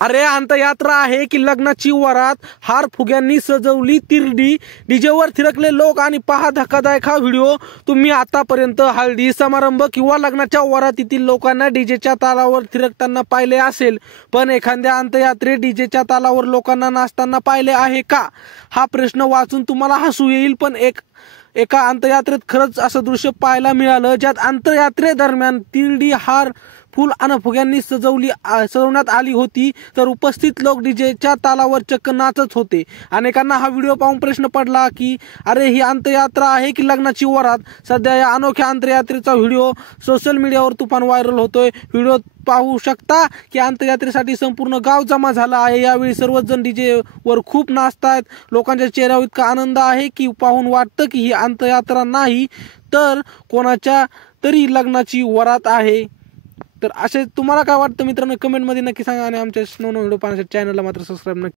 अरे अंतयात्रा आहे की लग्नाची वरात, हार फुग्यांनी सजवली तिरडी, डीजेवर थिरकले लोक आणि पहा धक्कादायक हा व्हिडिओ। तुम्ही आतापर्यंत हळदी समारंभ किंवा लग्नाच्या वरातीतील लोकांना डीजेच्या तालावर थिरकताना पाहिले असेल, पण एखाद्या अंतयात्रेत डीजेच्या तालावर लोकांना नाचताना पाहिले आहे का? हा प्रश्न वाचून तुम्हाला हसू येईल, पण एका अंतयात्रेत खरंच असं दृश्य पाहायला मिळालं, ज्यात अंतयात्रेदरम्यान तिरडी, हार, फुल आणि फुग्यांनी सजवण्यात आली होती, तर उपस्थित लोक डीजेच्या तालावर चक्क नाचत होते। अनेकांना हा व्हिडिओ पाहून प्रश्न पडला की अरे ही अंतयात्रा आहे की लग्नाची वरात? सध्या या अनोख्या अंतयात्रेचा व्हिडिओ सोशल मीडियावर तुफान व्हायरल होतोय। व्हिडिओ पाहू शकता की अंतयात्रेसाठी संपूर्ण गाव जमा झाला आहे। यावेळी सर्वच जण डीजेवर खूप नाचतायत। लोकांच्या चेहऱ्यावर इतका आनंद आहे की पाहून वाटतं की ही अंतयात्रा नाही तर कोणाच्या तरी लग्नाची वरात आहे। तर असे तुम्हाला काय वाटतं मित्रांनो, कमेंटमध्ये नक्की सांगा आणि आमच्या नवीन व्हिडिओ पाहण्यासाठी चॅनलला मात्र सबस्क्राईब नक्की